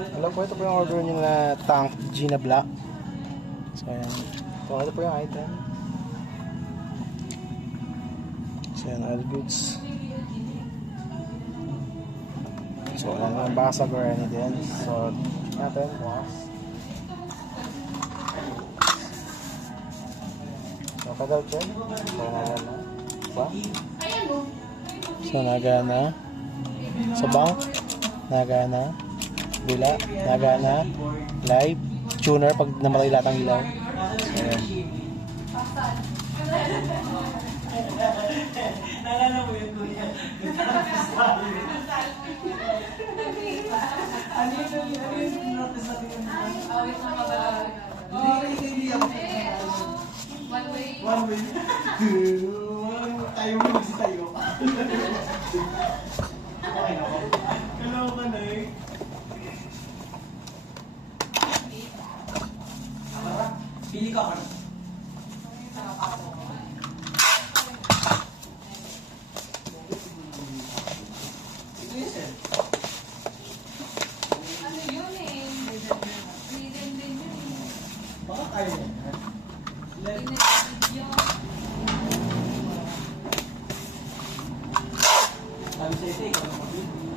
Hello po, ito po yung order nyo na tank Gina Black. So, ayan. So, ito po yung item. So, ayan, all goods. So, wala naman basag or anything. So, natin, was. So, pedal check. So, nagana. Ba? So, nagana. Sa bank. Nagana. Bila. Nagana. Live. Tuner pag namatay lahat ang ilaw. So, ayan. Nalala mo yun, kuya. Ano yung notice natin yun? Hindi ako. One way. Tayo mo si tayo. Okay na ako. Kalaw ka na eh. Pili ka ka na. Baka kaya yan. Sabi sa ito, ikaw na mag-video.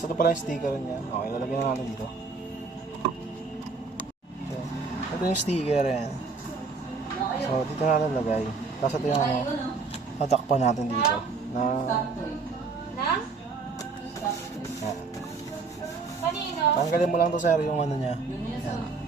So, ito pala yung sticker niya. Okay, lalagyan na natin dito. Ito yung sticker yan. So, dito natin lagay. Tapos ito yung ano, tatakpan natin dito. Na? Kanino? Tanggalin mo lang to sir yung ano niya. Yan.